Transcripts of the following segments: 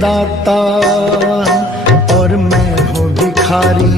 दाता और मैं हूँ भिखारी।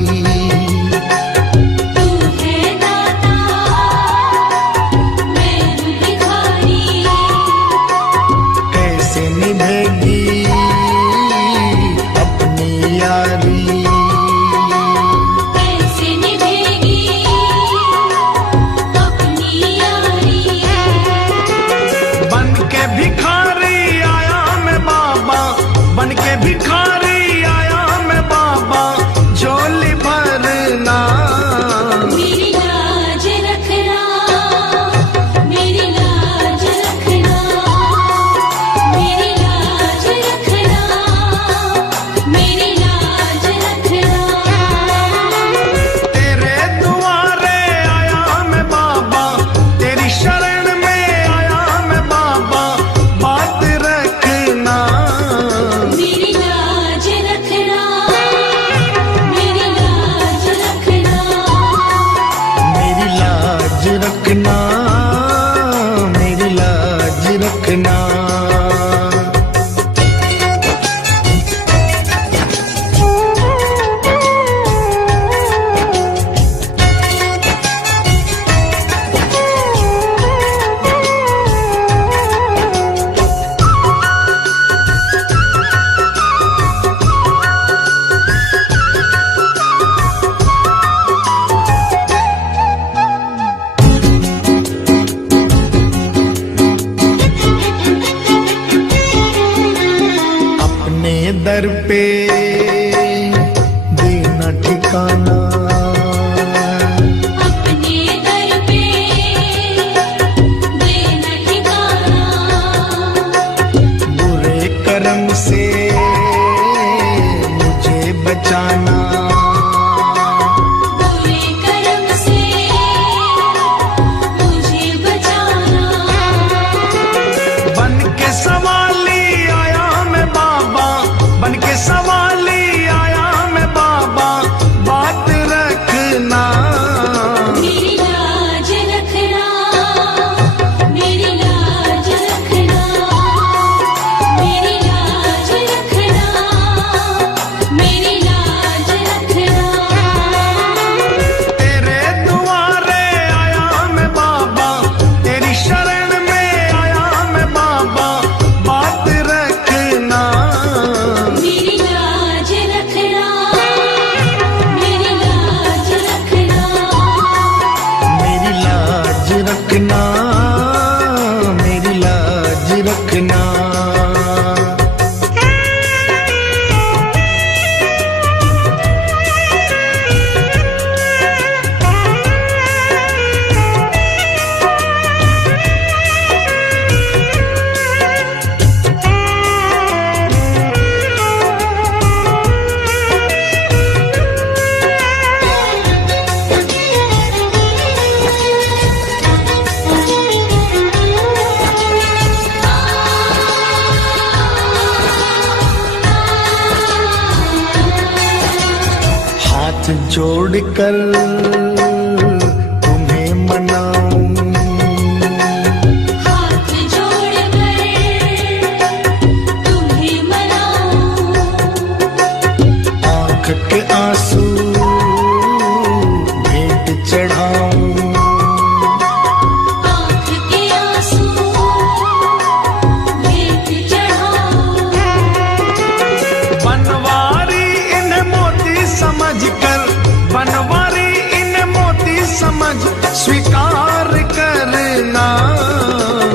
दर पे देना ठिकाना, अपने दर पे देना ठिकाना, बुरे कर्म से मुझे बचाना, बुरे कर्म से मुझे बचाना। बन के सवाली आया मैं बाबा, बन के सवाली आया मैं बाबा, बात रखना, मेरी लाज रखना, मेरी लाज रखना, मेरी लाज रखना, मेरी लाज रखना। तेरे दुआरे आया मैं बाबा, तेरी शरण में आया मैं बाबा, बात रखना, मेरी लाज रखना, मेरी लाज रखना, मेरी लाज रखना, मेरी लाज रखना। हाथ जोड़कर तुम्हें मनाऊं, हाथ जोड़कर तुम्हें मनाऊं, आँख के आंसू भेंट चढ़ाऊं, आँख के आंसू भेंट चढ़ाऊं। बनवारी इन्हें मोती समझकर, बनवारी इन्हें मोती समझ स्वीकार करना,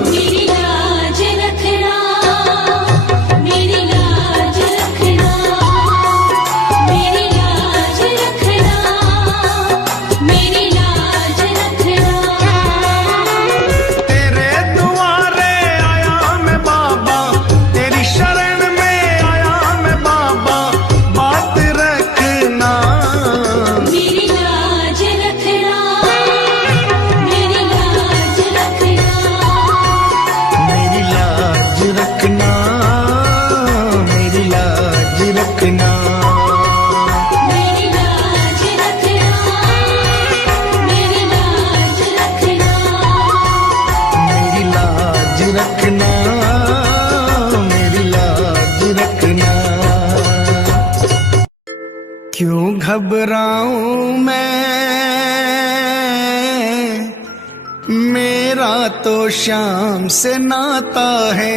मेरी लाज रखना, मेरी लाज रखना, मेरी क्यों घबराऊं मैं, मेरा तो शाम से नाता है।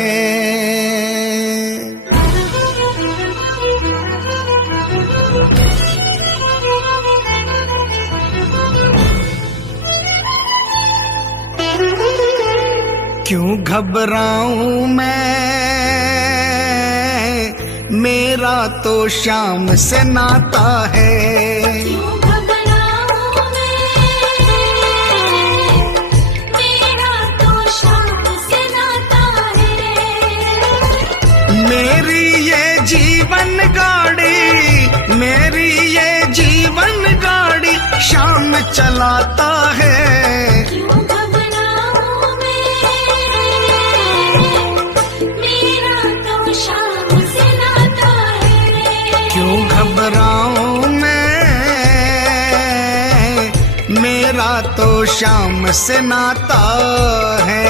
क्यों घबराऊं मैं, मेरा तो शाम से नाता है। क्यों घबराऊं मैं, मेरा तो शाम से नाता है। मेरी ये जीवन गाड़ी, मेरी ये जीवन गाड़ी शाम चलाता है। क्यों घबराऊं मैं, मेरा तो शाम से नाता है। क्यों घबराऊं मैं, मेरा तो शाम से नाता है।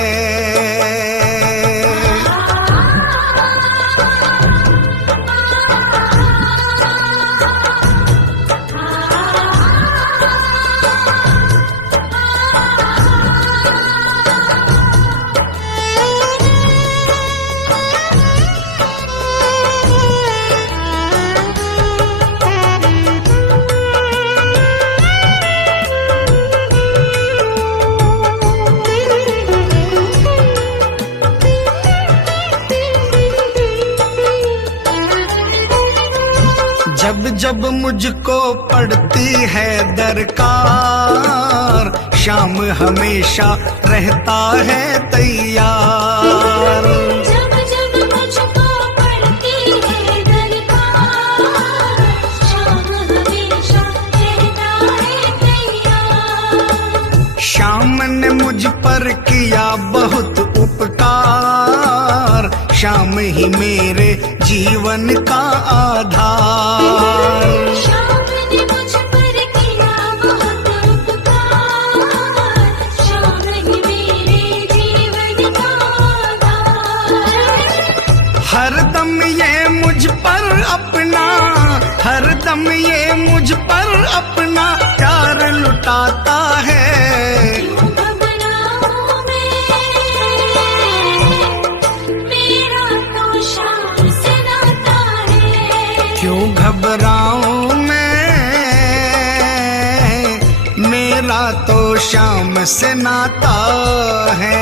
जब जब मुझको पड़ती है दरकार, शाम हमेशा रहता है तैयार। जब जब मुझको पड़ती है दरकार, शाम हमेशा रहता है तैयार। शाम ने मुझ पर किया बहुत उपकार, शाम ही मेरे जीवन का आधार। शाम ने मुझ पर किया बहुत उपकार, शाम ही मेरे जीवन का आधार। हरदम ये मुझ पर अपना, हरदम ये मुझ पर अपना प्यार लुटाता है। क्यों घबराऊं मैं, मेरा तो शाम से नाता है। क्यों घबराऊं मैं, मेरा तो शाम से नाता है।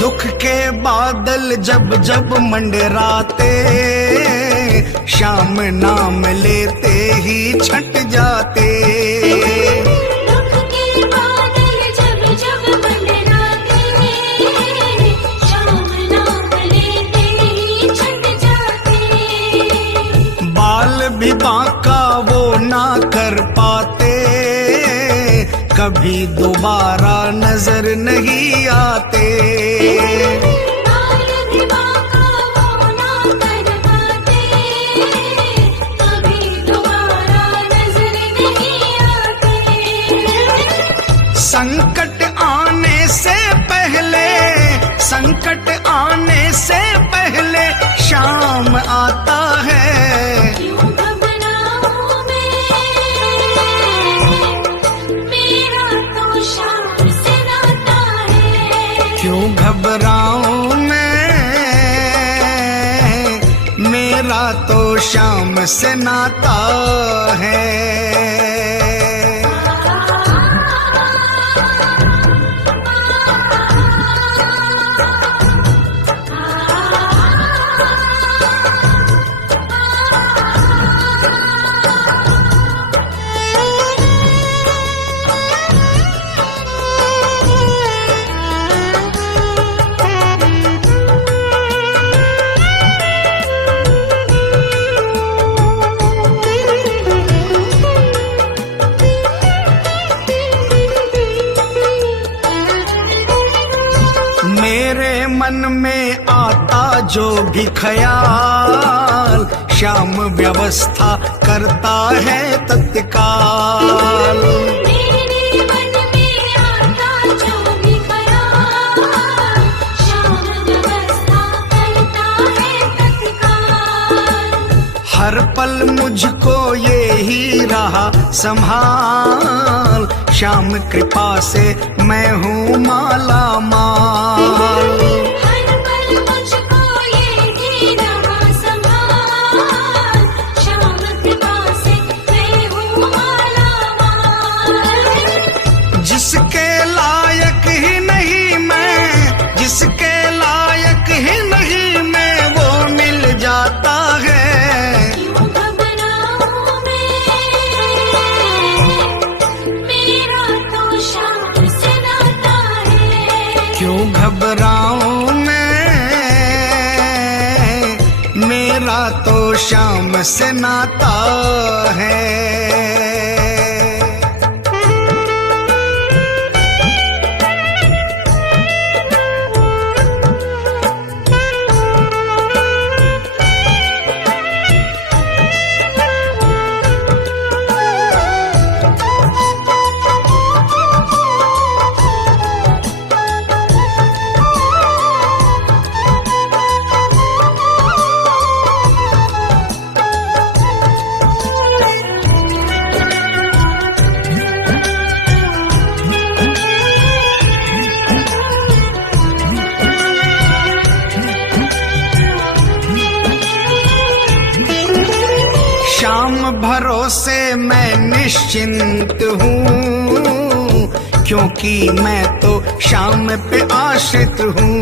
दुख के बादल जब जब मंडराते, शाम नाम लेते ही छट जाते। दुख के बादल जब जब मंडराते, शाम नाम लेते ही छट जाते। बाल भी बांका वो ना कर पाते, कभी दोबारा नजर नहीं आते। बाल भी बांका वो ना कर पाते, कभी दोबारा नजर नहीं आते। संकट आने से पहले, संकट आने से पहले शाम आता है। क्यों घबराऊं मैं, मेरा तो शाम से नाता है। क्यों घबराऊं मैं, मेरा तो शाम से नाता है। मन में आता जो भी ख्याल, श्याम व्यवस्था करता है तत्काल। मेरे मन में आता जो भी ख्याल, श्याम व्यवस्था करता है तत्काल। हर पल मुझको ये ही रहा संभाल, श्याम कृपा से मैं हूँ माला माल। हर पल मुझको ये ही रहा संभाल, श्याम कृपा से मैं हूँ माला माल। जिसके लायक ही नहीं मैं, जिसके लायक ही नहीं मैं, वो मिल जाता है। क्यों घबराऊं मैं, मेरा तो श्याम से नाता है। क्यों घबराऊं मैं, मेरा तो श्याम से नाता है। श्याम भरोसे मैं निश्चिंत हूँ, क्योंकि मैं तो श्याम पे आश्रित हूँ।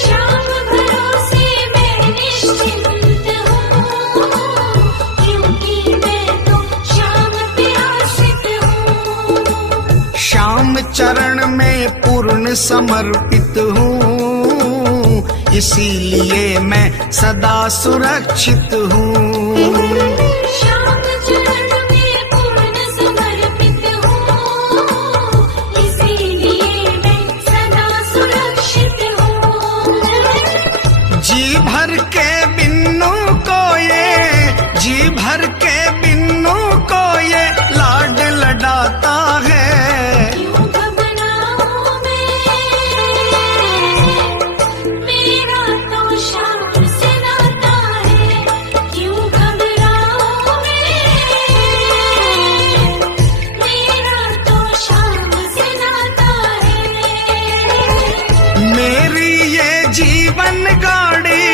श्याम भरोसे मैं निश्चिंत हूँ, क्योंकि मैं तो श्याम पे आश्रित हूँ। श्याम चरण में पूर्ण समर्पित हूँ, इसीलिए मैं सदा सुरक्षित हूँ। श्याम चरण में पूर्ण समर्पित हूँ, इसीलिए मैं सदा सुरक्षित हूँ। जी भर के बिन्नू को ये, जी भर के बिन्नू को ये लाड लडाता है। क्यों घबराऊं मैं, मेरा तो श्याम से नाता है। क्यों घबराऊं मैं, मेरा तो श्याम से नाता है। मेरी ये जीवन गाड़ी,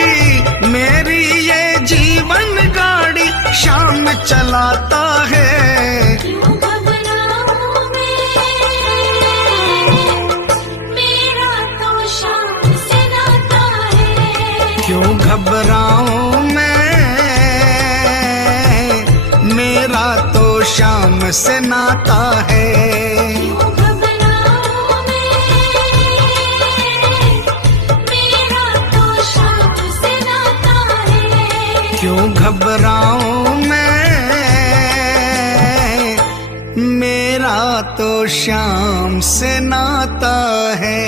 मेरी ये जीवन गाड़ी श्याम चलाता है। क्यों घबराऊं मैं, मेरा तो श्याम से नाता है। क्यों घबराऊं मैं, मेरा तो श्याम से नाता है। क्यों घबराऊं मैं, मेरा तो श्याम से नाता है। क्यों घबराऊं मैं, मेरा तो श्याम से नाता है।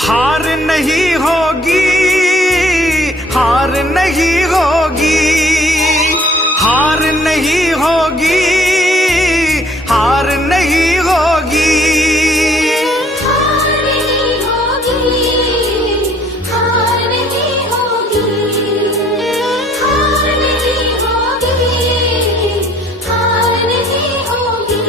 हार नहीं होगी, हार नहीं होगी, हार नहीं होगी, हार नहीं होगी। हार नहीं होगी, हार नहीं होगी, हार नहीं होगी, हार नहीं होगी।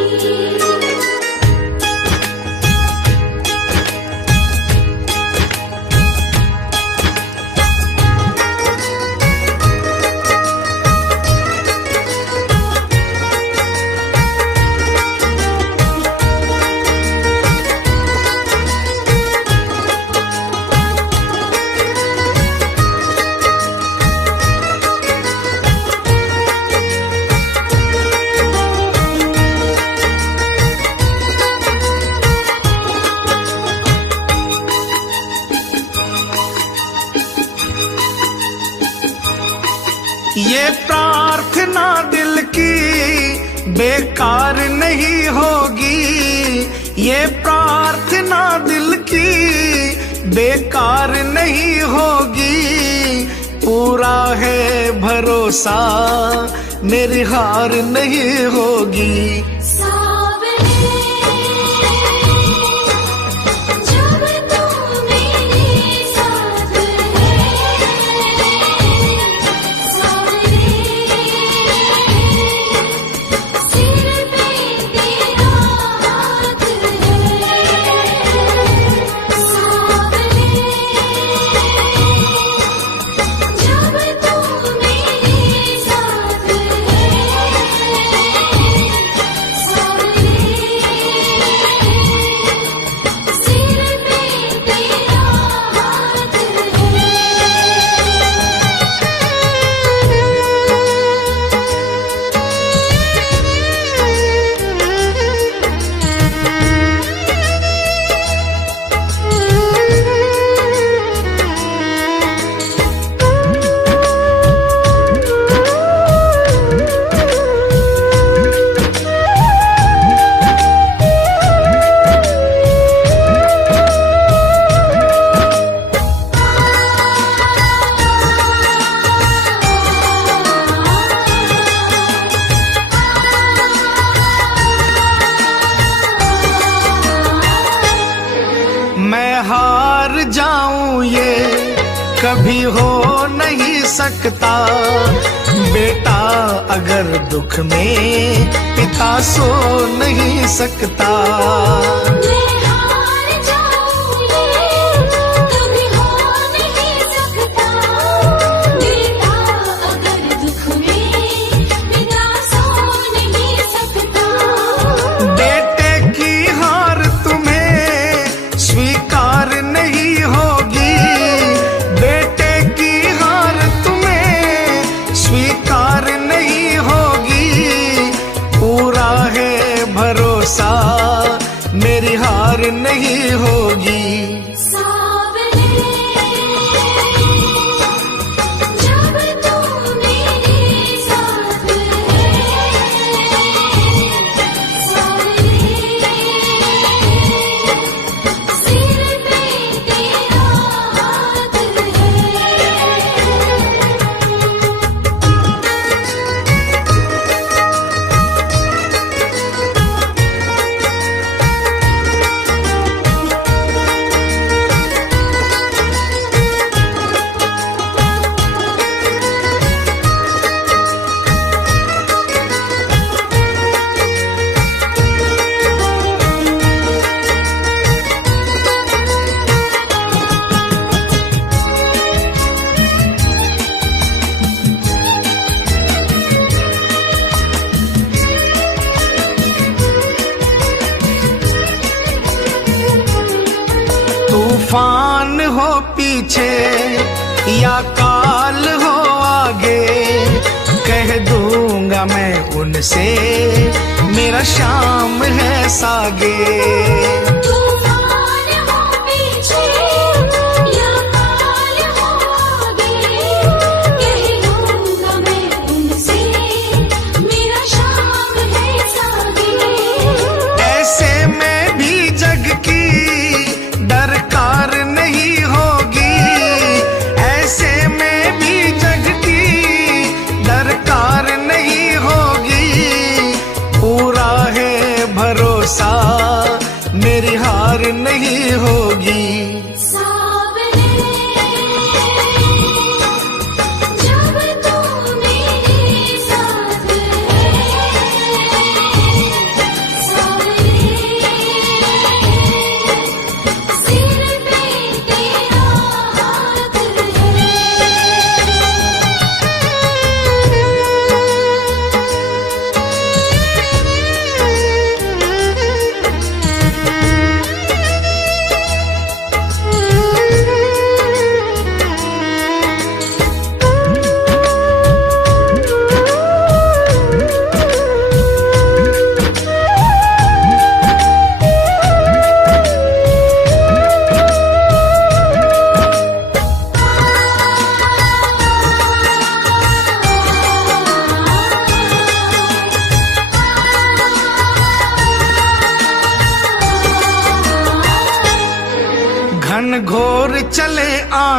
ये प्रार्थना दिल की बेकार नहीं होगी, ये प्रार्थना दिल की बेकार नहीं होगी। पूरा है भरोसा, मेरी हार नहीं होगी। सावरे जब तू मेरे साथ है, सावरे सिर पे तेरा हाथ है, सावरे जब तू मेरे साथ मैं हार जाऊं ये कभी हो नहीं सकता। बेटा अगर दुख में पिता सो नहीं सकता। मैं हार जाऊं ये कभी हो नहीं सकता। बेटा अगर दुख में पिता सो नहीं सकता। बेटे की हार तुम्हें स्वीकार नहीं होगी। बेटे की हार तुम्हें स्वीकार नहीं होगी। पूरा है भरोसा, मेरी हार नहीं होगी। सावरे जब तू मेरे साथ है, सावरे सिर पे तेरा हाथ है। तूफान हो पीछे या काल हो आगे, कह दूंगा मैं उनसे मेरा शाम है सागे। तूफान हो पीछे या काल हो आगे, कह दूंगा मैं उनसे मेरा शाम है सागे। ऐसे में भी जग की दरकार नहीं होगी। ऐसे में भी जग की दरकार नहीं होगी। पूरा है भरोसा, मेरी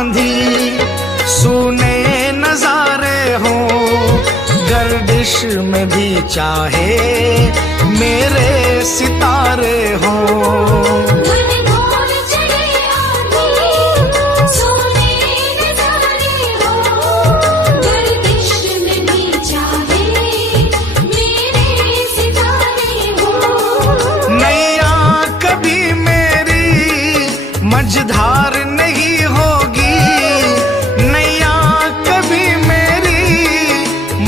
आंधी, सुने नजारे हो, गर्दिश में भी चाहे मेरे सितारे हो। घनघोर चढ़े आंधी, सोने नजारे हो, गर्दिश में भी चाहे मेरे सितारे हो। नैया कभी मेरी मझधार नहीं होगी, नैया कभी मेरी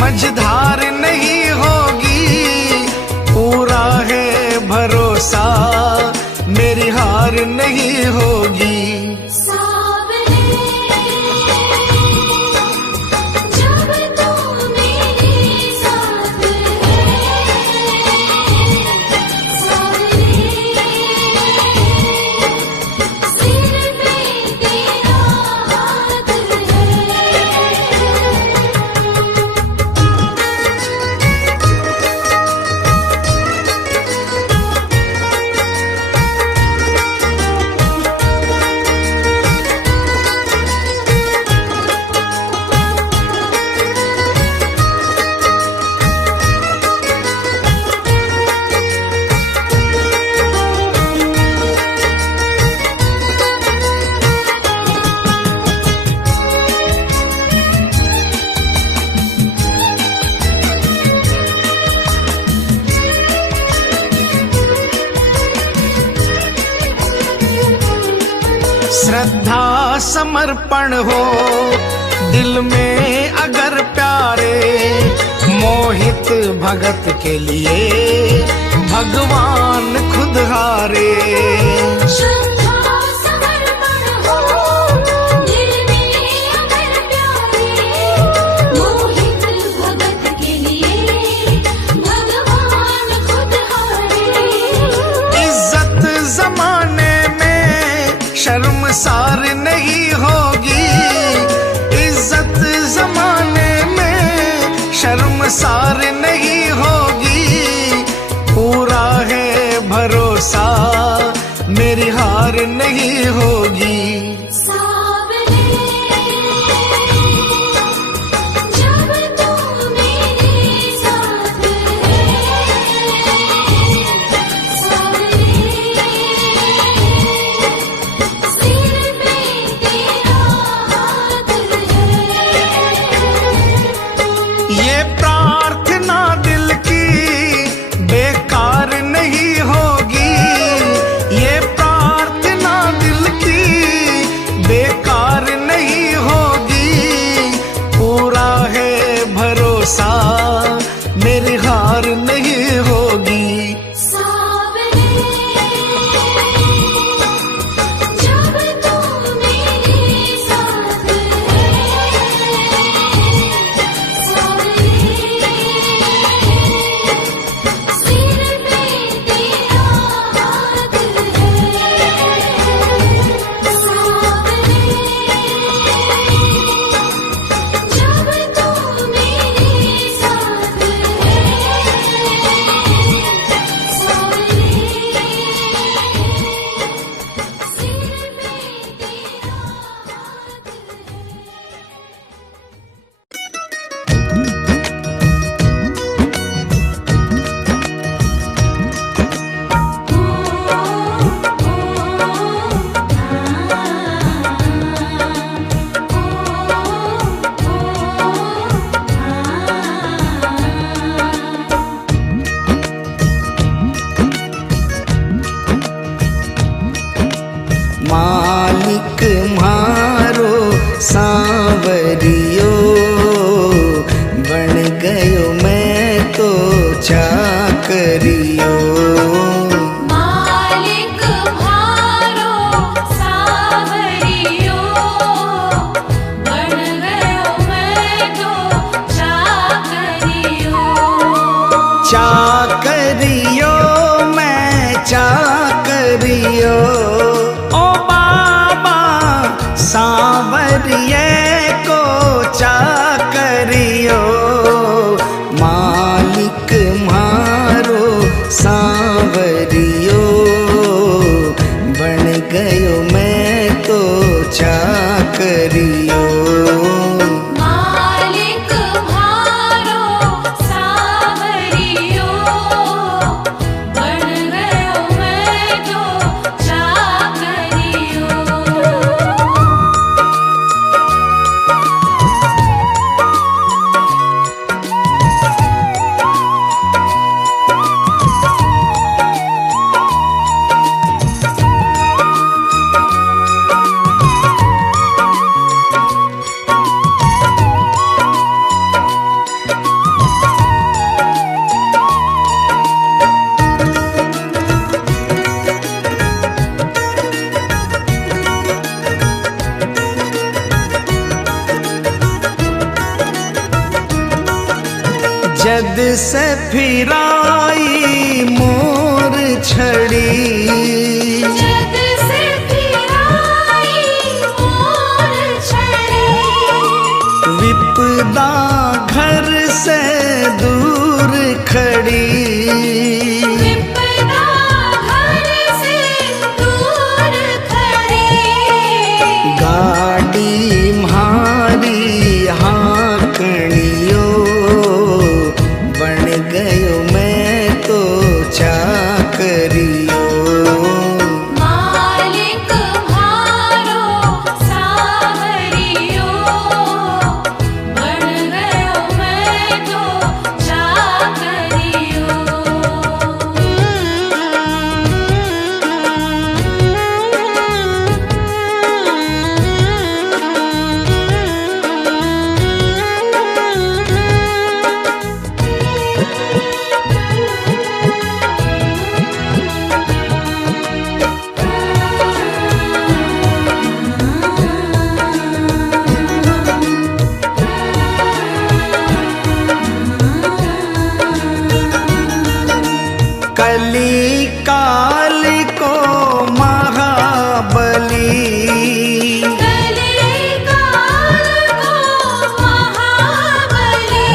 मझधार नहीं होगी, पूरा है भरोसा मेरी हार नहीं होगी। सावरे जब तू मेरे साथ है, सावरे सिर पे तेरा हाथ है। श्रद्धा समर्पण हो दिल में अगर प्यारे, मोहित भगत के लिए भगवान खुद हारे। श्रद्धा समर्पण हो दिल में अगर प्यारे, मोहित भगत के लिए भगवान खुद हारे। इज्जत जमाने में शर्मसार नहीं होगी, इज्जत जमाने में शर्मसार नहीं होगी, पूरा है भरोसा मेरी हार नहीं होगी। सावरे जब तू मेरे साथ है, सावरे सिर पे तेरा हाथ है। ये प्रार्थना दिल की बेकार नहीं होगी, ये प्रार्थना दिल की बेकार नहीं होगी, पूरा है भरोसा मेरी हार नहीं होगी। सावरे जब तू मेरे साथ है, सावरे जद से फिराई मोर छड़ी, जद से फिराई मोर छड़ी, विपदा घर से दूर खड़ी, विपदा घर से दूर खड़ी, गाड़ी म्हारी हाँकणियो, बन गयो मैं तो चाकरियो। मालिक म्हारो सावरियो, बन गयो मैं तो चाकरियो। कली काल को महाबली, कली काल को महाबली,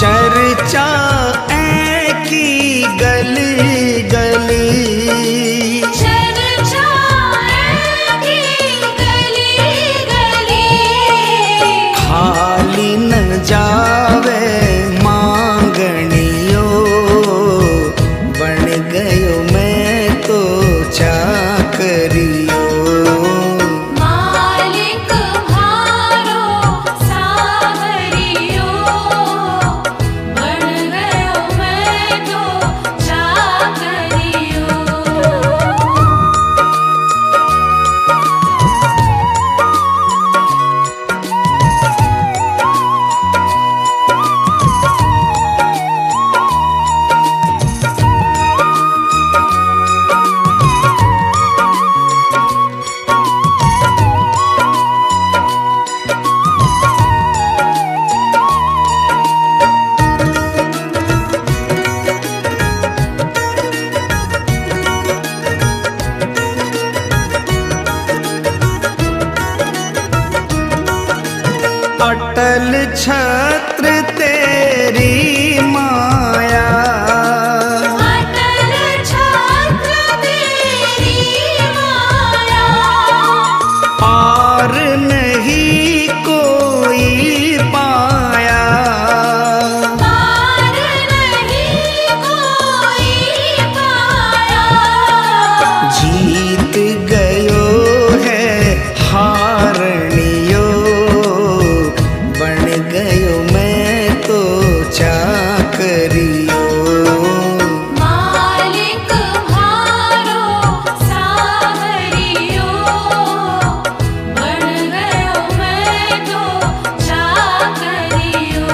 चर्चा की गली गली, चर्चा की गली गली, खाली न जावे मांगणियो, बन गयो मैं तो चाकरियो। मालिक म्हारो सावरियो, बन गयो मैं तो चाकरियो। अटल छत्र तेरी माया, अटल छत्र तेरी माया, पार नहीं कोई पाया, पार नहीं कोई पाया, जीत गयो है हारनियो, बन गयो मैं तो चाकरियो। मालिक म्हारो सावरियो, बन गयो मैं तो चाकरियो।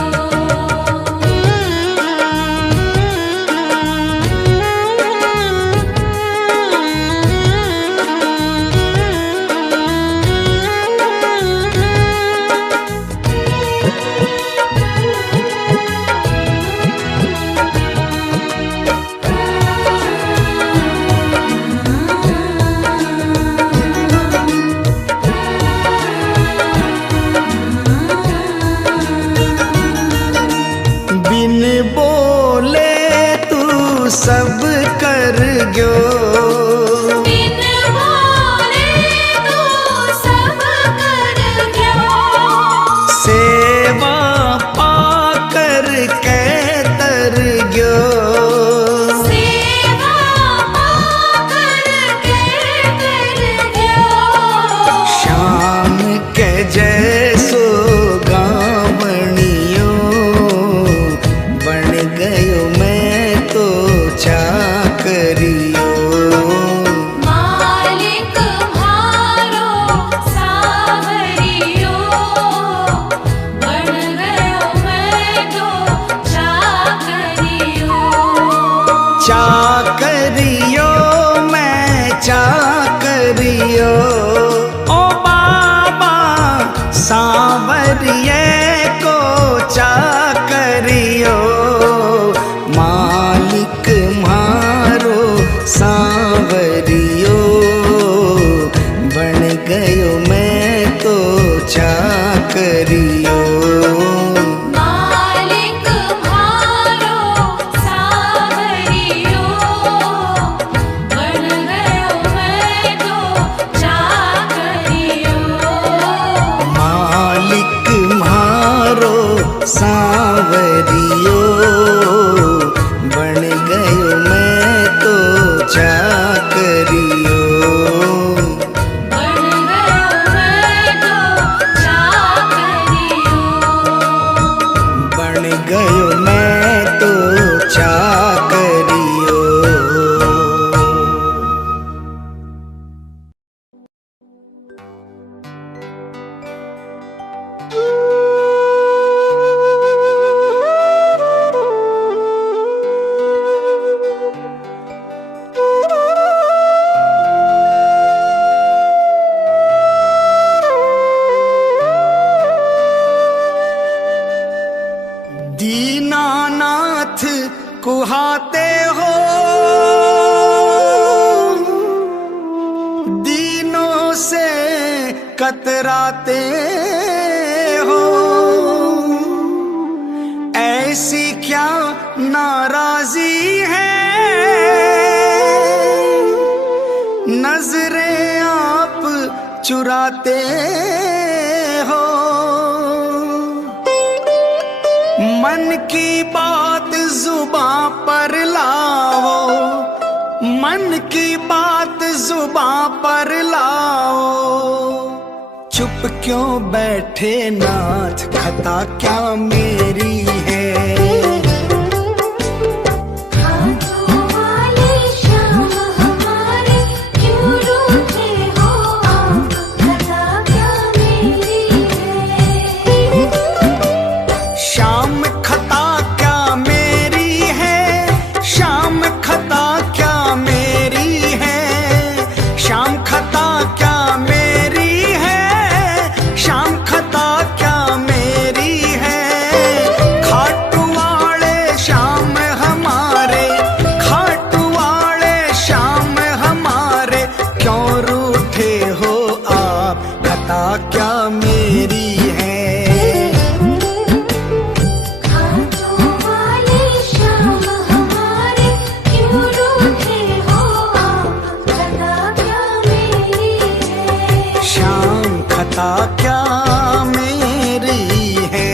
बिन बोले तू सब कर गयो, बिन बोले तू सब कर गयो, सेवा पाकर के तर गयो, सेवा पाकर के कर गयो, श्याम के जैसो गावणियो, बन गयो मैं तो चाकरियो। करियो। मालिक म्हारो सावरियो, बन गयो मैं तो चाकरियो। मालिक म्हारो सांवरियो, बन गयो मैं तो चाकरियो। बन गयो मैं तो चाकरियो। बन गयो मैं तो चाकरियो। दीनानाथ कुहाते हो, दीनों से कतराते हो। ऐसी क्या नाराजी है, नजरें आप चुराते हो। मन की बात जुबां पर लाओ, मन की बात जुबां पर लाओ। चुप क्यों बैठे नाथ, खता क्या मेरी है। हाथों वाले श्याम हमारे, क्यों रूठे हो आप, खता क्या मेरी है। शाम खता क्या मेरी है, शाम खता क्या मेरी है। शाम खता क्या मेरी है, शाम खता क्या मेरी है। खाटू वाले श्याम हमारे, खाटू वाले श्याम हमारे, क्यों रूठे हो आप, खता क्या मेरी है। हाथों वाले श्याम हमारे, क्यों रूठे हो आप, खता क्या मेरी है। शाम खता क्या मेरी है।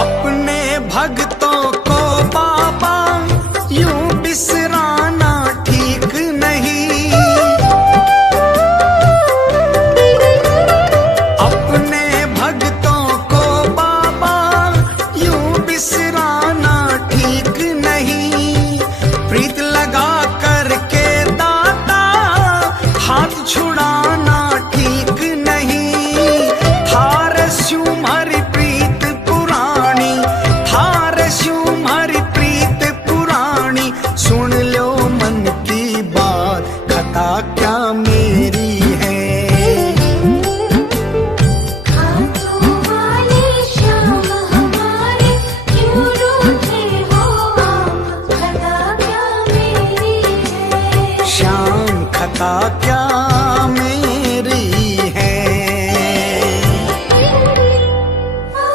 अपने भक्तों को बाबा यूं बिसराना ठीक नहीं। अपने भक्तों को बाबा यूं बिसराना ठीक नहीं। प्रीत लगा करके दाता हाथ छुड़ाना ठीक नहीं। थार स्यूं हरि प्रीत पुरानी, थार स्यूं हरि प्रीत पुरानी। सुन लो मन की बात, खता क्या मेरी है। हाथों वाले श्याम हमारे, क्यों रूठे हो आप, खता क्या मेरी है। शाम खता क्या मेरी है। आ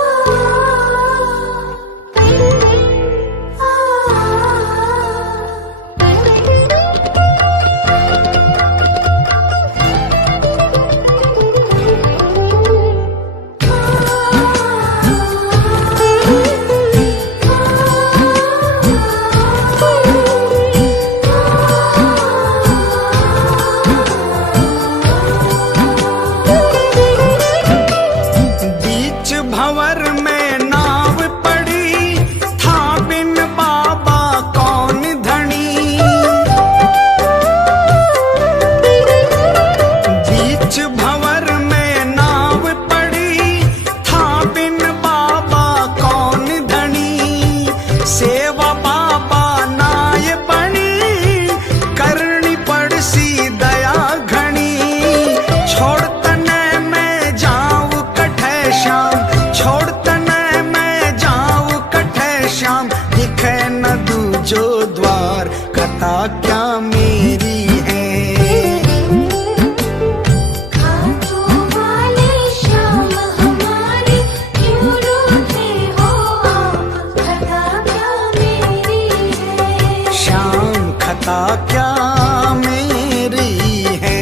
खता क्या मेरी है।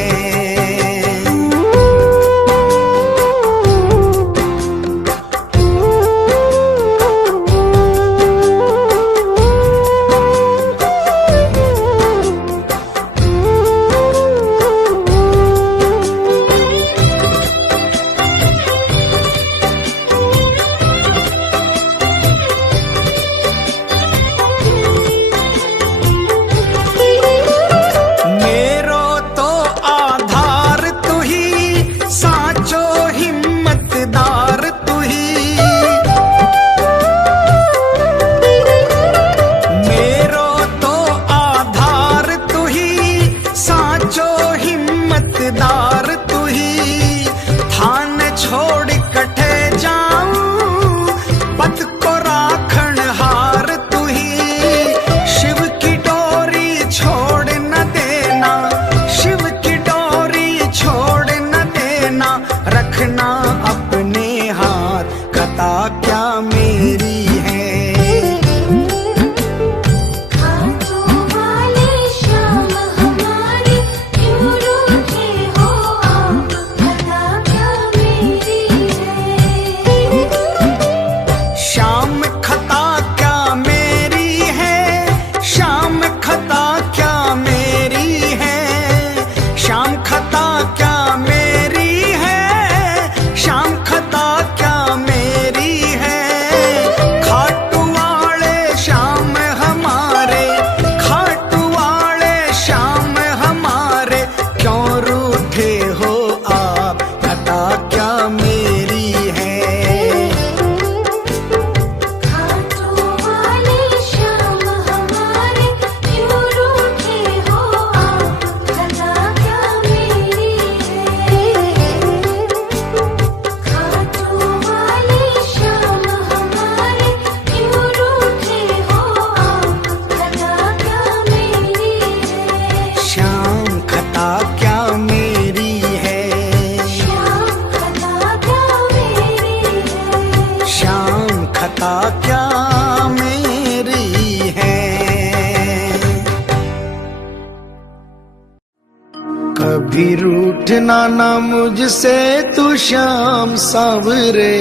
कभी रूठना ना मुझसे तू श्याम सावरे,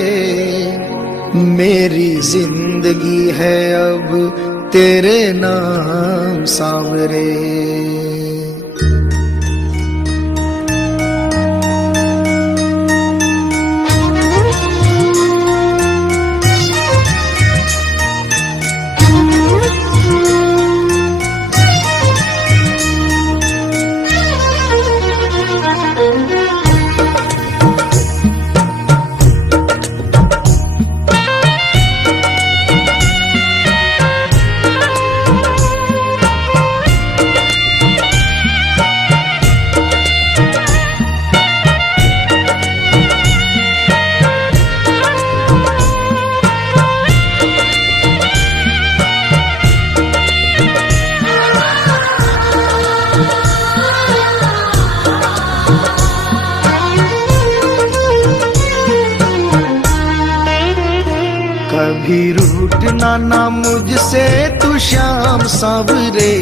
मेरी जिंदगी है अब तेरे नाम सावरे। कभी रूठना ना मुझसे तू श्याम सावरे,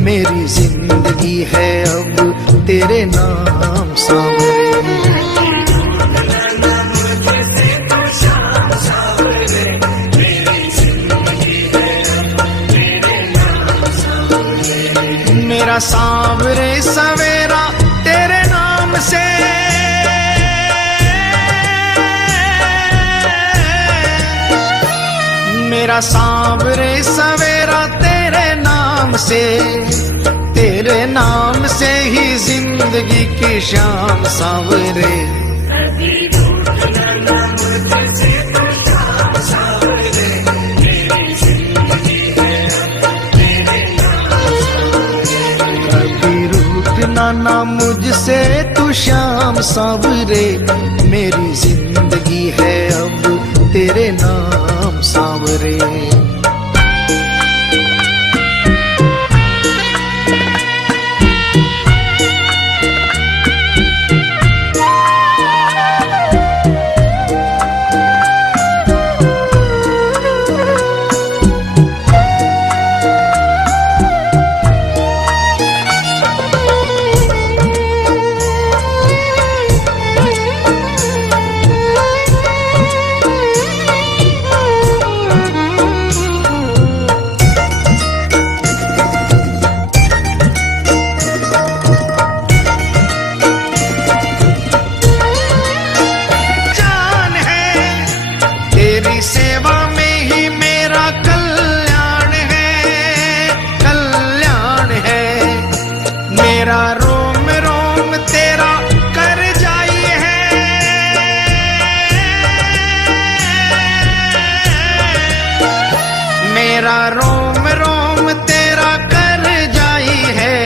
मेरी जिंदगी है अब तेरे नाम सावरे। मेरा सांवरे सवेरा तेरे नाम से, मेरा सांवरे सवेरा तेरे नाम से, तेरे नाम से ही जिंदगी की शाम सांवरे। कभी रूठना ना मुझसे तू श्याम सांवरे, मेरी जिंदगी है अब तेरे नाम सांवरे। मेरा रोम रोम तेरा कर जाई है,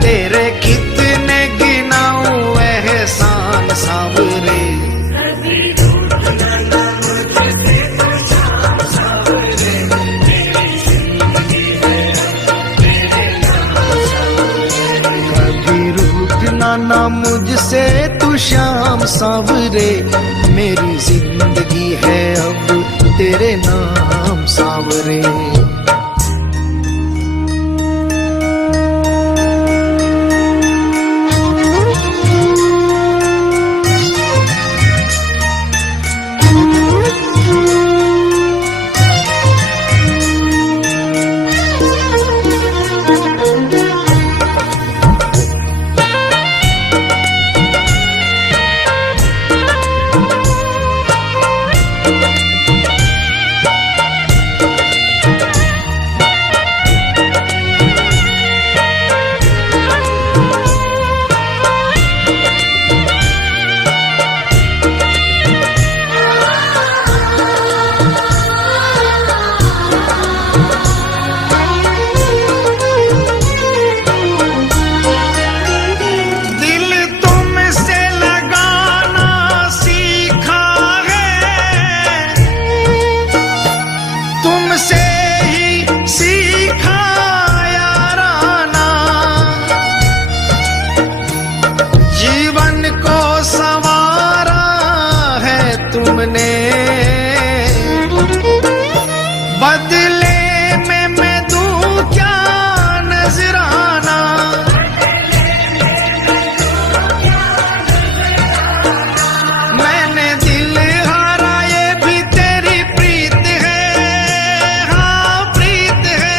तेरे कितने गिनाऊं एहसान सावरे। कभी रूठना ना मुझसे तू श्याम सावरे, मेरी जिंदगी है अब तेरे नाम सावरे। बदले में मैं दूं क्या नजराना, मैंने दिल हारा ये भी तेरी प्रीत है, हाँ प्रीत है।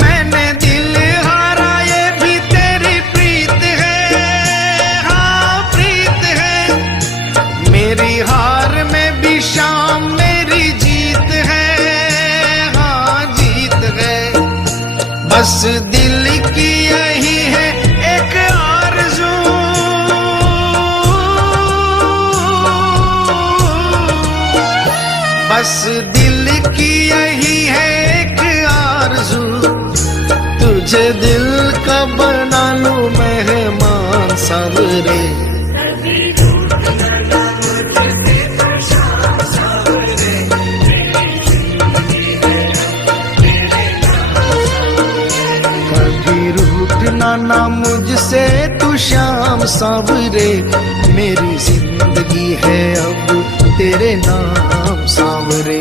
मैंने दिल हारा ये भी तेरी प्रीत है, हाँ प्रीत है। मेरी हार में भी शाम मेरी जीत है, हाँ जीत है। बस दिल की यही है एक आरज़ू, बस दिल की यही है एक आरज़ू, तुझे दिल का बना लूं मेहमान सावरे। ना मुझसे तू श्याम सावरे, मेरी जिंदगी है अब तेरे नाम सावरे।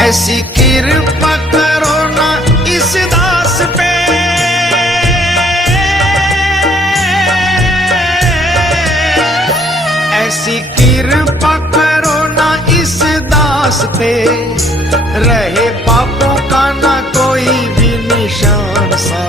ऐसी कृपा करो ना इस दास पे, ऐसी कृपा करो ना इस दास पे, रहे पापों का ना कोई भी निशान सा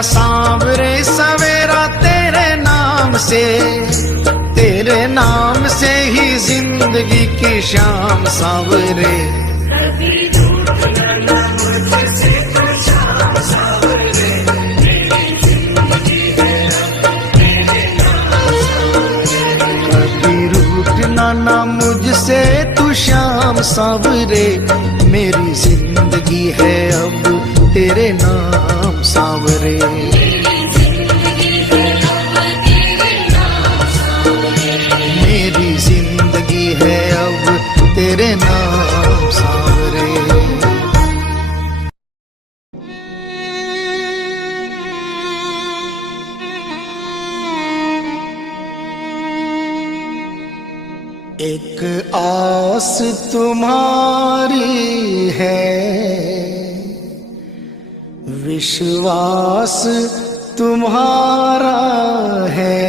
मेरा सांवरे सवेरा तेरे नाम से ही जिंदगी की शाम सांवरे। कभी रूठ न मुझसे तो शाम सांवरे, मेरी जिंदगी है तेरे नाम सांवरे। कभी रूठना ना मुझसे तू श्याम सांवरे, मेरी जिंदगी है अब तेरे नाम सांवरे। मेरी जिंदगी है अब तेरे नाम सांवरे। एक आस तुम्हारी है, विश्वास तुम्हारा है।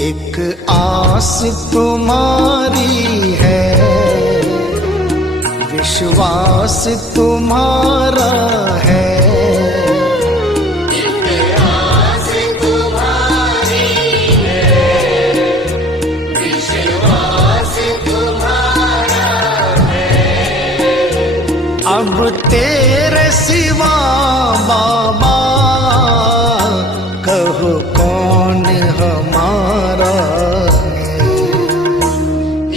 एक आस तुम्हारी है, विश्वास तुम्हारा है। अब तेरे सिवा बाबा कहो कौन हमारा है।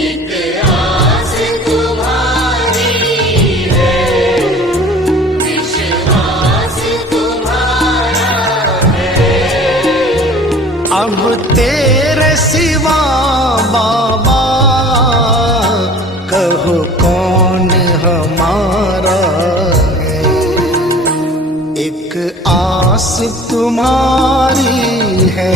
एक आस तुम्हारी है, विश्वास तुम्हारा है। अब तेरे सिवा बाबा कहो कौन हमारा है। एक आस तुम्हारी है।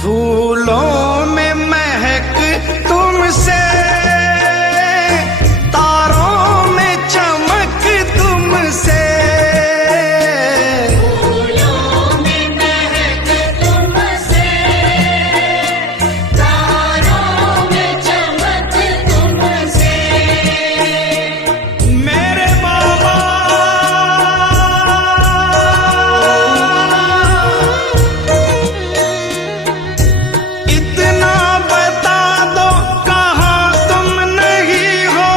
फूलों में महक तुमसे, तारों में चमक तुमसे। फूलों में महक तुमसे, तारों में चमक तुमसे। मेरे बाबा इतना बता दो कहाँ तुम नहीं हो,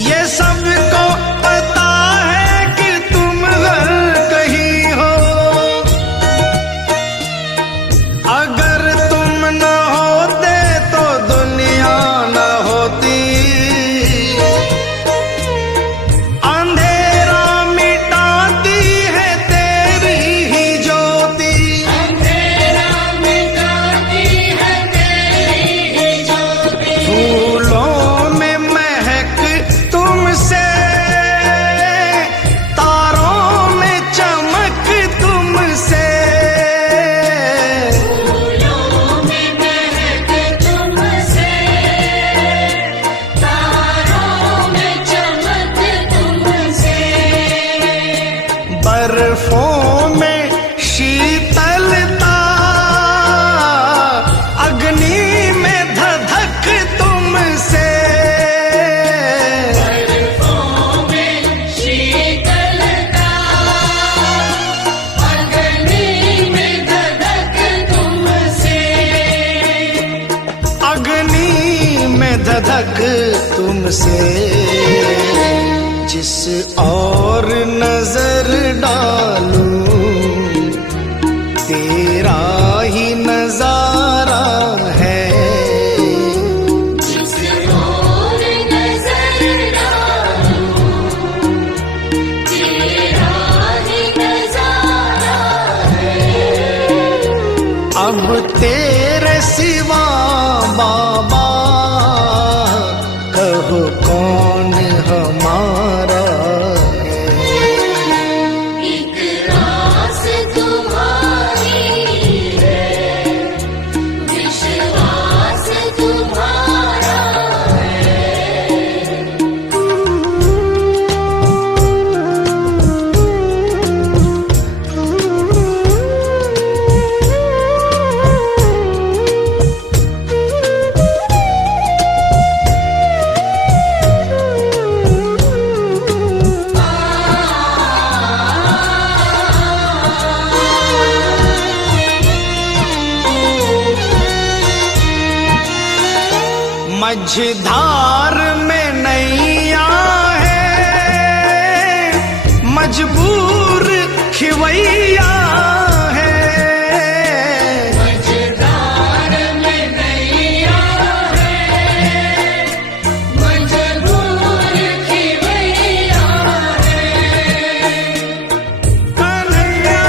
ये सबको पता है कि तुम हर कहीं हो। अगर तुम न होते तो दुनिया न होती, अंधेरा मिटाती है तेरी ही ज्योति। अंधेरा मिटाती है तेरी ही ज्योति। फूलों में महक तुमसे, तारों में चमक तुमसे। फूलों में महक तुमसे, तारों में चमक तुमसे। बर्फों में शीतलता, अग्नि में धधक तुमसे। बर्फों में शीतलता, अग्नि में धधक तुमसे। अग्नि में धधक तुमसे। जिस और नजर डालूं तेरा ही नजारा है। जिस ओर नजर डालूं, तेरा ही नजारा है। अब तेरे सिवा बाबा कहो कौन हमारा है। एक रास तुम्हारी है, विश्वास तुम्हारा है। मझधार में नैया है, मजबूर खिवैया है। मझधार में नैया है, मजबूर खिवैया है। कन्हैया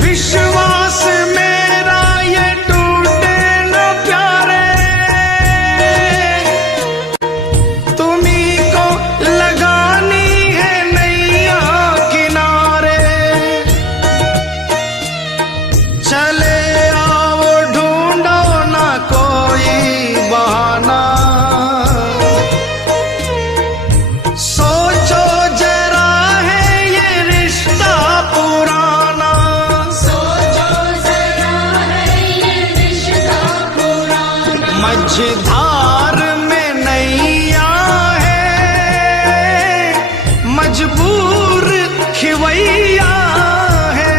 विश्वास मेरा ये टूटे न प्यारे, तुम्ही को लगानी है नैया किनारे। चले आओ ढूंढो ना कोई बहाना, सोचो जरा है ये रिश्ता पुराना। सोचो जरा है ये रिश्ता पुराना। मझधार में नैया है, मजबूर खिवैया है।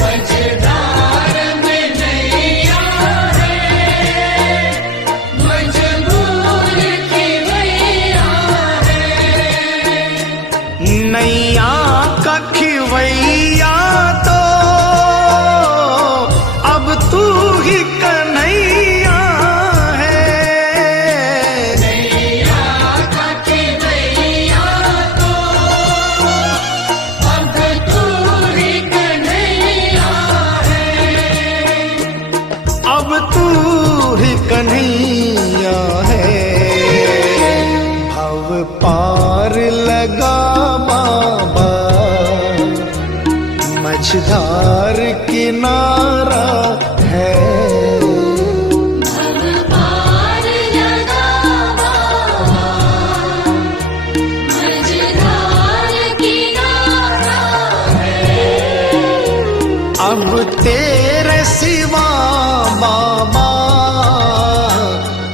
मझधार में नैया है, मजबूर खिवैया है। नैया का खिवैया तो अब तू ही कन्हैया है। नैया का खिवैया तो अब तू ही कन्हैया है। अब तू ही कन्हैया है। भव पार लगा बाबा, मझधार किनारा है। भव पार लगा बाबा, मझधार किनारा है। अब तेरे सिवा बाबा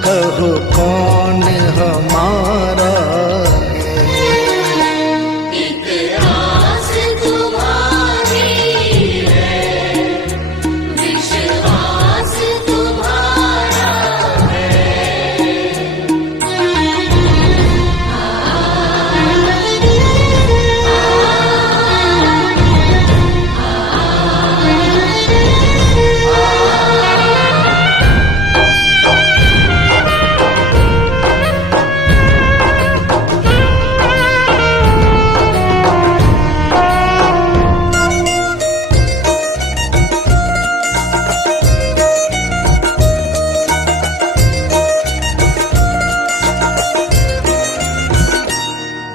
कहो कौन हमारा है। एक आस तुम्हारी है, विश्वास तुम्हारा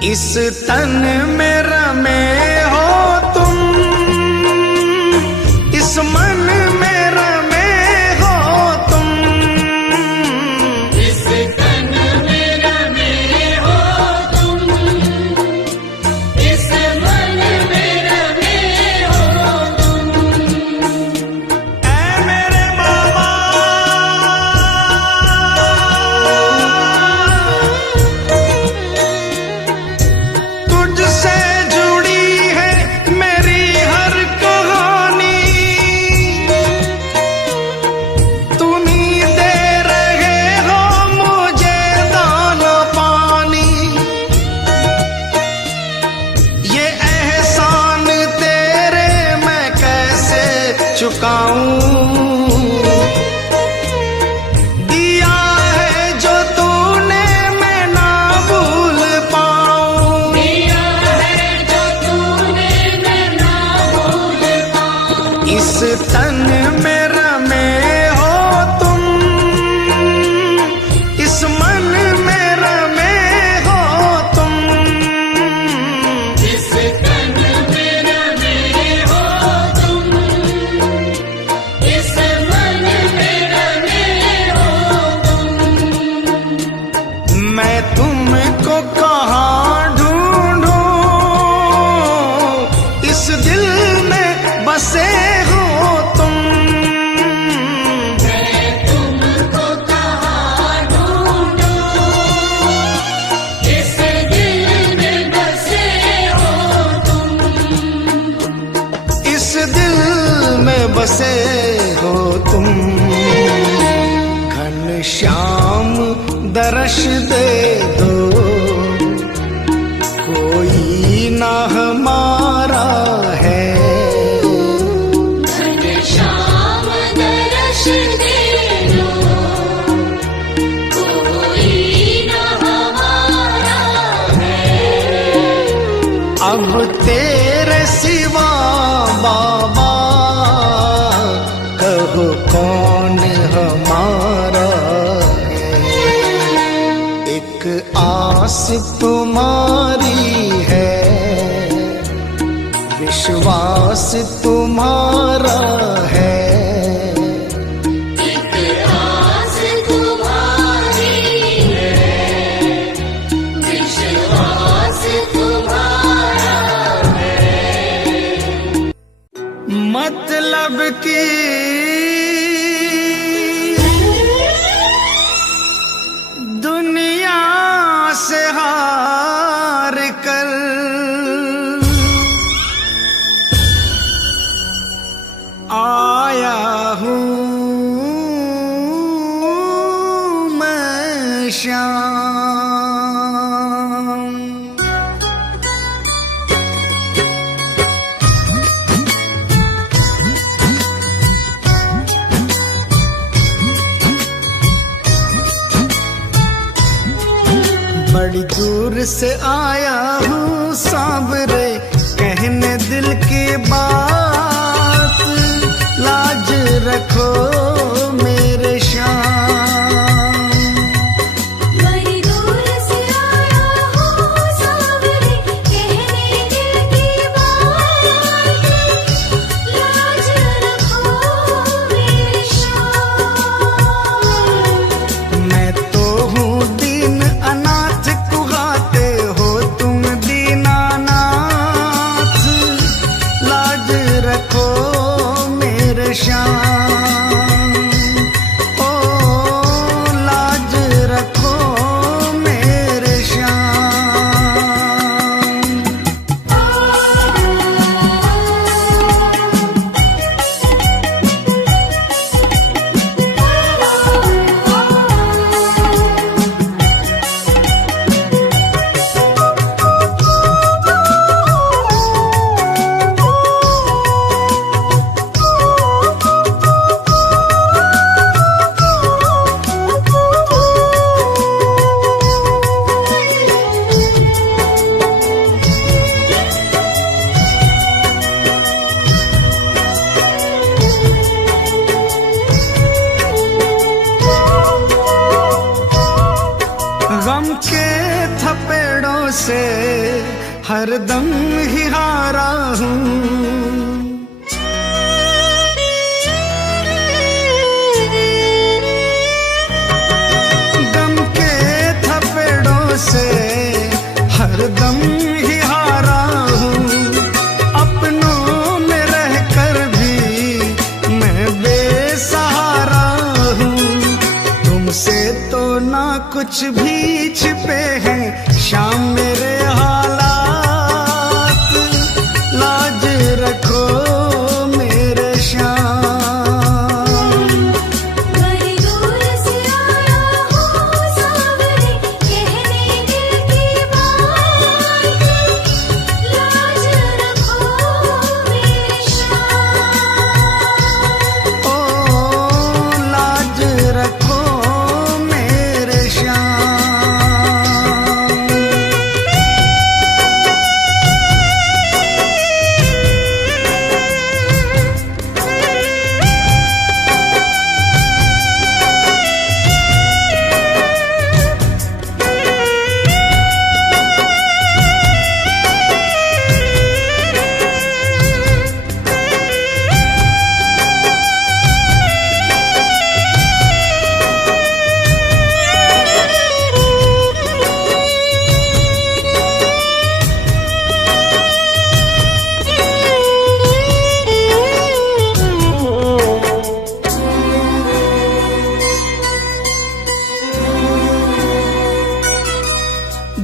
इस तन में रमे हो तुम, इस मन में रमे हो तुम। इस तन में रमे हो तुम, इस मन में रमे हो तुम। ऐ मेरे बाबा तुझसे श्याम दर्श दे दो, कोई ना हमारा है। घनश्याम दर्श दे दो, कोई न हमारा है। अब तेरे सिवा बाबा कहो कौन हमारा है। एक आस तुम्हारी है, विश्वास तुम्हारा है। एक आस तुम्हारी है, विश्वास तुम्हारा है। मतलब की दुनिया से हार कर आया हूँ मैं श्याम। बड़ी दूर से आया हूँ सांवरे, कहने दिल की बात, लाज रखो मेरे श्याम। बड़ी दूर से आया हूँ सांवरे, कहने दिल की बात, लाज रखो मेरे श्याम। मैं तो हूँ दीन अनाथ, कुहाते हो तुम दीनानाथ, लाज रखो मेरे श्याम। ओ लाज रखो मेरे श्याम। गम के थपेड़ों से हरदम ही हारा हूँ। गम के थपेड़ों से हरदम ही हारा हूँ। अपनों में रहकर भी मैं बेसहारा हूँ। तुमसे तो ना कुछ भी छिपे हैं श्याम मेरे हालात, लाज रखो मेरे श्याम। बड़ी दूर से आया हूँ सांवरे, कहने दिल की बात, लाज रखो मेरे श्याम। ओ लाज रखो मेरे श्याम।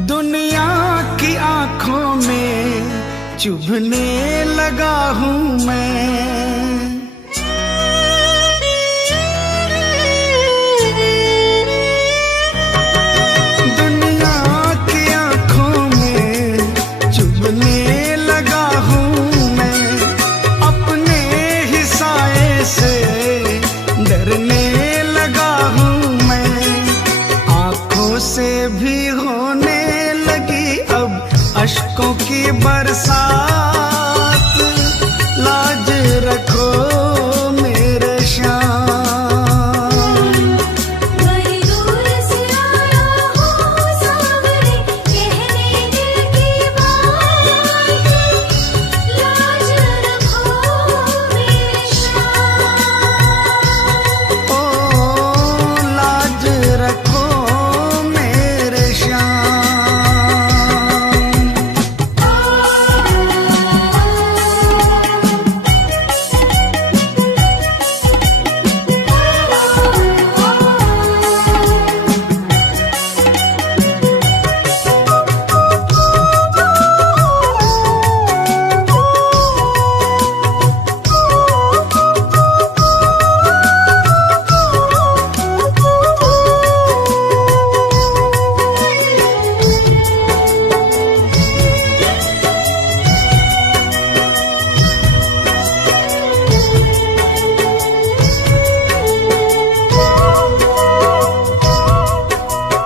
दुनिया की आंखों में चुभने लगा हूँ मैं। बरसात, लाज रखो मेरे श्याम। बड़ी दूर से आया हूँ सावरे, कहने दिल की बात, लाज रखो मेरे श्याम। ओ लाज रखो मेरे श्याम।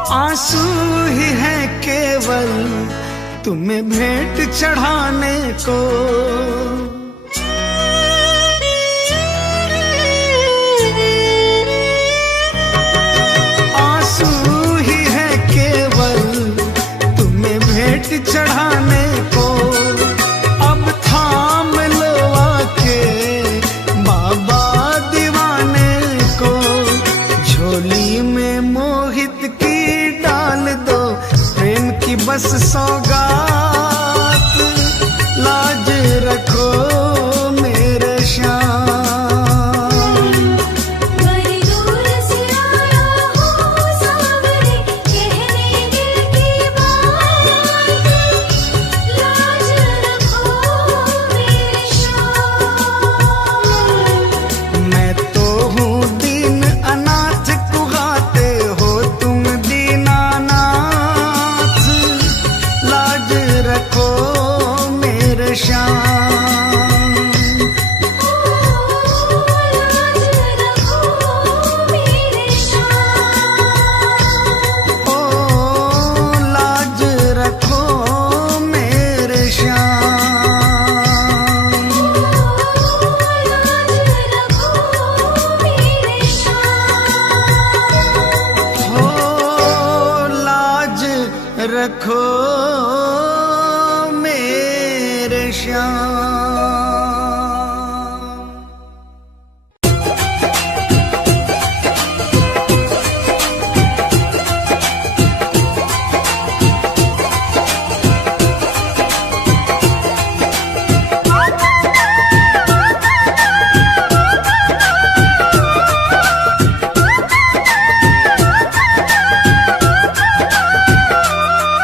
आंसू ही है केवल तुम्हें भेंट चढ़ाने को, आंसू ही है केवल तुम्हें भेंट चढ़ाने को। अब थाम लो आके बाबा दीवाने को, झोली में मोहित की डाल दो प्रेम की बस सौगात, लाज रखो मेरे श्याम। बड़ी दूर से आया हूँ सावरे, कहने दिल की बात, लाज रखो मेरे श्याम। मैं तो हूँ दीन अनाथ, कुगाते हो तुम दीनानाथ, लाज रखो मेरे श्याम। लाज रखो मेरे श्याम। ओ लाज रखो मेरे श्याम।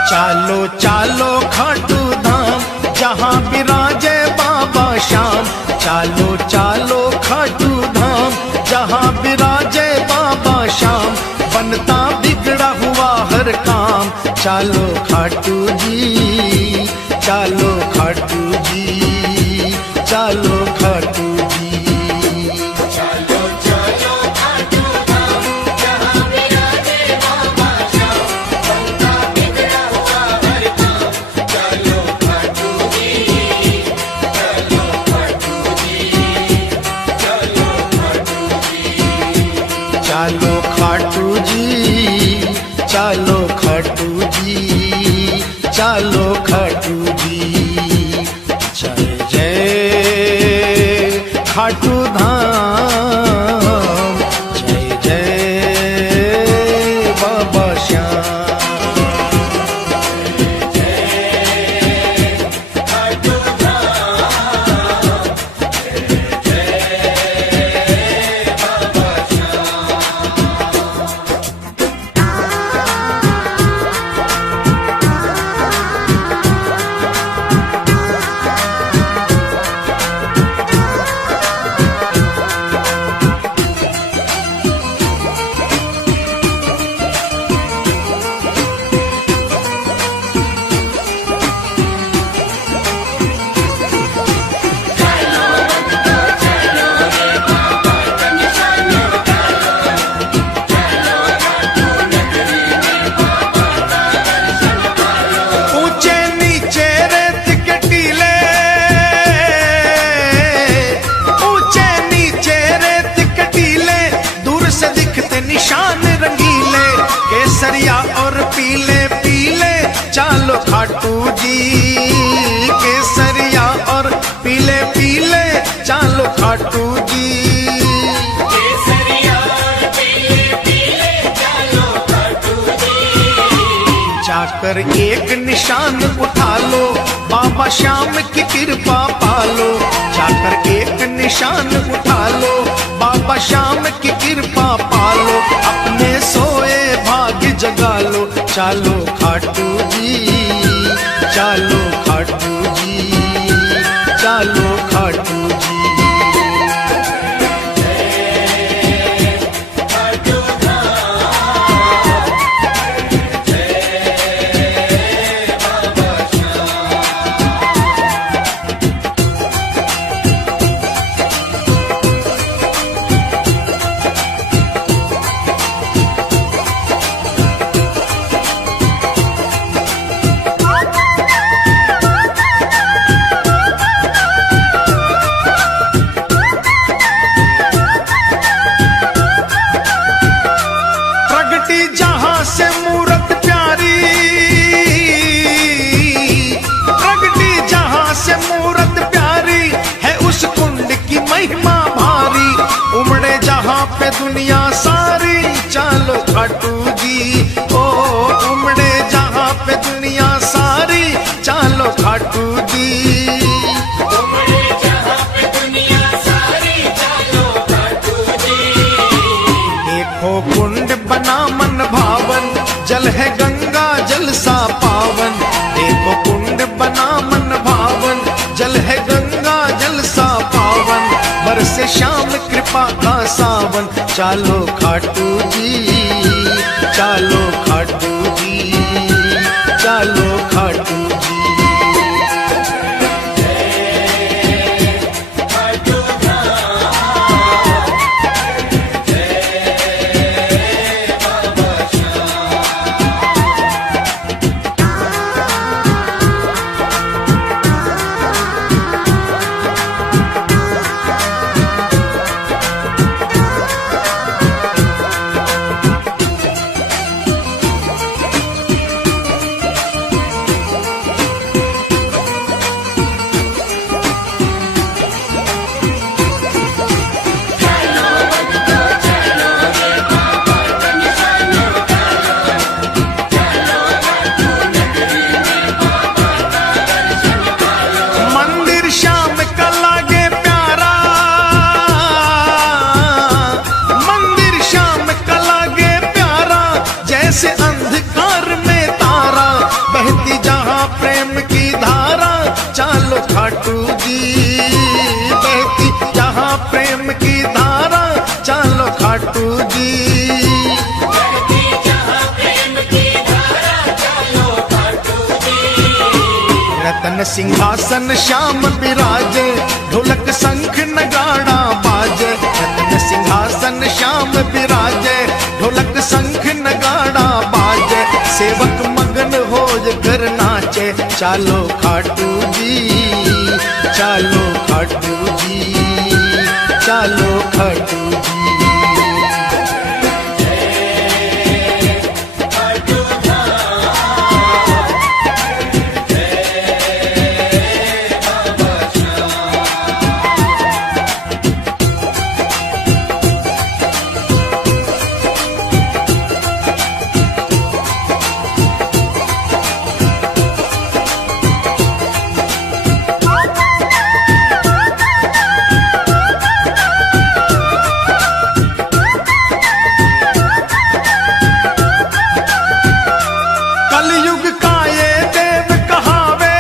चालो चालो खाटू धाम, जहाँ विराजे बाबा श्याम। चालो चालो खाटू धाम, जहाँ विराजे बाबा श्याम। बनता बिगड़ा हुआ हर काम, चालो खाटू जी, चालो खाटू जी, चालो खाटू जी। चालो खाटू जी, चालो खाटू जी, चालो खाटू जी। जय जय खाटू धाम, जय जय बाबा श्याम। दिखते निशान रंगीले, केसरिया और पीले पीले चालो खाटू जी। केसरिया और पीले पीले चालो खाटू जी। केसरिया और पीले पीले चालो खाटू जी। जाकर एक निशान उठा लो, बाबा श्याम की कृपा पालो। जाकर एक निशान उठा लो, बाबा श्याम की कृपा पालो। अपने सोए भाग्य जगा लो, चालो खाटू जी। चालो खाटू जी, चालो खाटू जी। जहां से मूरत प्यारी, प्रगटी जहां से मूरत प्यारी है, उस कुंड की महिमा भारी। उमड़े जहां पे दुनिया सारी, चालो खाटू जी। ओ उमड़े जहां पे दुनिया सारी, चालो खाटू जी। उमड़े जहां पे दुनिया सारी, चालो खाटू जी। देखो कुंड बना मन भावन, जल है गंगा जल सा पावन। देखो कुंड बना मन भावन, जल है गंगा जल सा पावन। बरसे श्याम कृपा का सावन, चालो खाटू जी। चालो खाटू जी, चालो खाटू जी। से अंधकार में तारा, बहती जहां प्रेम की धारा, चालो खाटू जी। बहती जहां प्रेम की धारा, चालो खाटू जी। बहती जहां प्रेम की धारा, चालो खाटू जी। रतन सिंहासन श्याम विराजे, ढोलक शंख नगाड़ा बाजे। रतन सिंहासन श्याम विराजे, ढोलक शंख नगाड़ा बाजे। सेवक मगन हो कर नाचे, चालो खाटू जी। चालो खाटू जी, चालो खाटू जी। कलयुग का ये देव कहावे,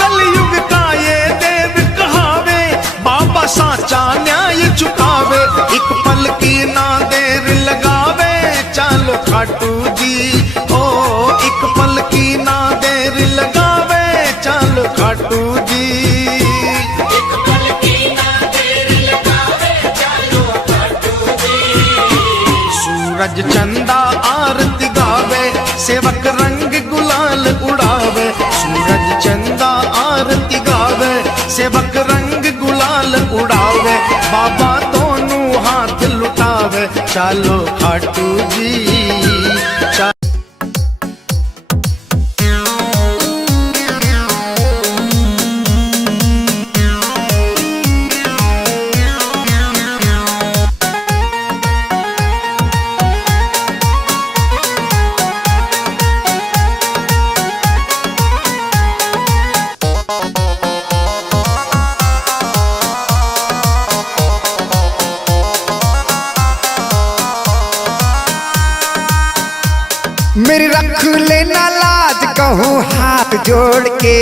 कलयुग का ये देव कहावे, बाबा साचा न्याय चुकावे। एक पल की ना देर लगावे, चालो खाटू जी। ओ एक पल की ना देर लगावे, चालो खाटू जी। एक पल की ना देर लगावे, चालो खाटू जी। सूरज चंदा आरती गावे, सेवक रंग गुलाल उड़ावे। सूरज चंदा आरती गावे, सेवक रंग गुलाल उड़ावे। बाबा दोनों चालो खाटू जी मेरी रख लेना लाज कहूँ हाथ जोड़ के,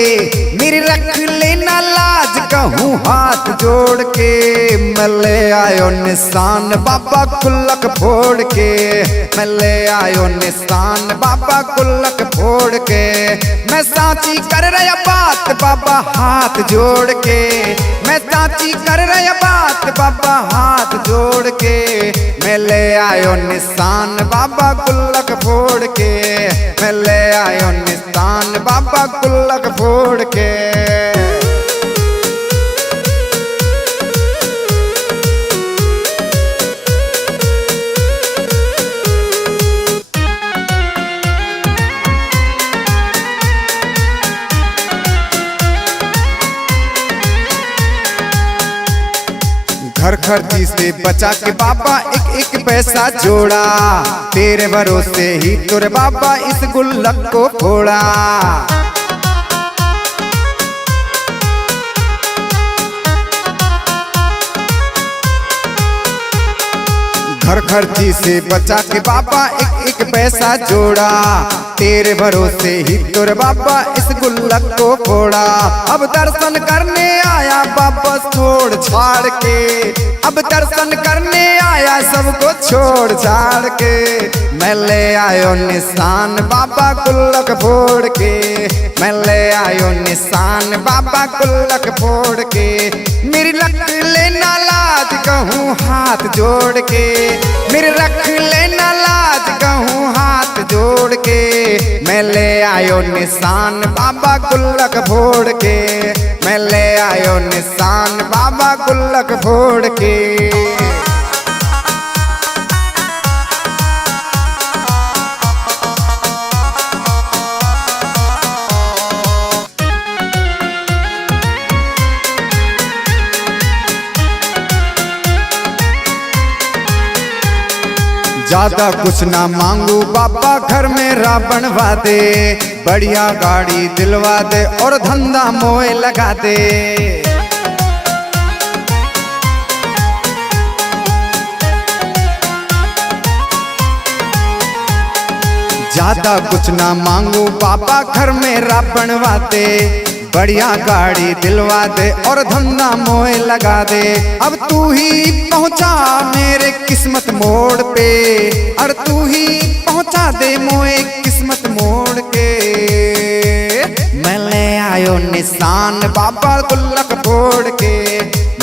मेरी रख लेना लाज कहूँ हाथ जोड़ के। मैं ले आयो निशान बाबा गुल्लक फोड़ के, मैं ले आयो निशान बाबा गुल्लक फोड़ के। मैं साची कर रहा बात बाबा हाथ जोड़ के, मैं साची कर रहा बात बाबा हाथ जोड़ के। मैं ले आयो निशान बाबा गुल्लक फोड़ के, मैं ले आयो निशान बाबा गुल्लक फोड़ के। घर खर्ची से बचा के बाबा एक एक पैसा जोड़ा, तेरे भरोसे ही तुरे बाबा इस गुल्लक को फोड़ा। घर खर्ची से बचा के बाबा एक एक पैसा जोड़ा, तेरे भरोसे ही तुर बाबा इस गुल्लक को फोड़ा। अब दर्शन करने आया बाबा छोड़ छाड़ के, अब दर्शन करने आया सबको छोड़ छाड़ के। मैं ले आयो निशान बाबा गुल्लक फोड़ के, मैं ले आयो निशान बाबा गुल्लक फोड़ के। मेरी रख लेना लाज कहूँ हाथ जोड़ के, मेरी रख लेना लाज कहूँ हाथ जोड़ के। मैं ले आयो निशान बाबा गुल्लक फोड़ के, मैं ले आयो निशान बाबा गुल्लक फोड़ के। ज्यादा कुछ ना मांगू बाबा घर मेरा बनवा दे, बढ़िया गाड़ी दिलवा दे और धंधा मोए लगा दे। ज्यादा कुछ ना मांगू बाबा घर मेरा बनवा दे, बढ़िया गाड़ी दिलवा दे और धंधा मोए लगा दे। अब तू ही पहुंचा मेरे किस्मत मोड़ पे, और तू ही पहुंचा दे मोए किस्मत मोड़ के। मैं ले आयो निशान बाबा गुल्लक फोड़ के,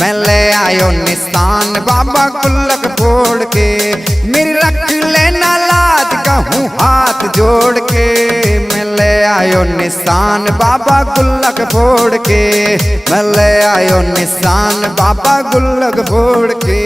मैं ले आयो निशान बाबा गुल्लक फोड़ के। मेरी रख लेना लाज कहूँ हाथ जोड़ के, मैं ले आयो निशान बाबा गुल्लक फोड़ के, मैं ले आयो निशान बाबा गुल्लक फोड़ के।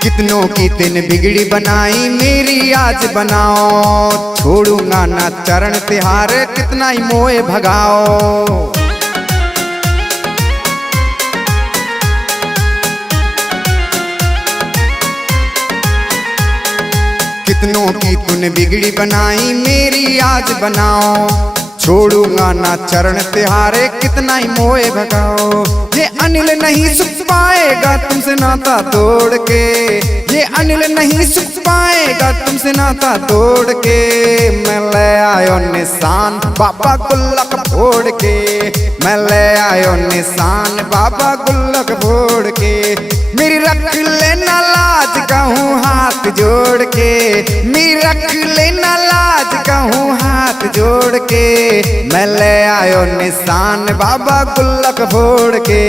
कितनों की दिन बिगड़ी बनाई मेरी आज बनाओ, छोड़ूंगा ना चरण तिहार कितना ही मोए भगाओ। कितनों की तूने बिगड़ी बनाई मेरी आज बनाओ, छोड़ूंगा ना चरण तिहारे कितना ही मोए भगाओ। ये अनिल नहीं सुख पाएगा तुमसे नाता तोड़ के, ये अनिल नहीं सुख पाएगा तुमसे नाता तोड़ के। मैं ले आयो निशान बाबा गुल्लक फोड़ के, मैं ले आयो निशान बाबा गुल्लक फोड़ के। मेरी रख लेना लाज कहूँ हाथ जोड़ के, मेरी रख लेना लाज कहूँ हाथ के मैं ले आयो निशान बाबा गुल्लक फोड़ के,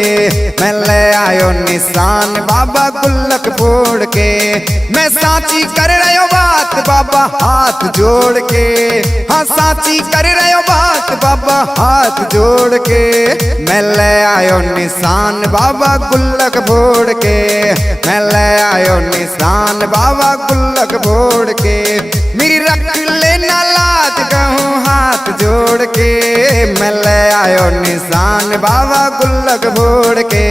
मैं ले आयो निशान बाबा गुल्लक फोड़ के। मैं साची कर रहो बात बाबा हाथ जोड़ के, हाँ साची कर रहो बात बाबा हाथ जोड़ के। मैं ले आयो निशान बाबा गुल्लक फोड़ के, मैं ले आयो निशान बाबा गुल्लक फोड़ के। मेरी रख लेना लाज कहूँ हाथ जोड़ के, मैं ले आयो निशान बाबा गुल्लक फोड़ के,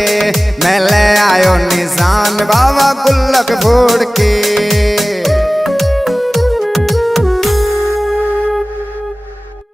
मैं ले आयो निशान बाबा गुल्लक फोड़ के।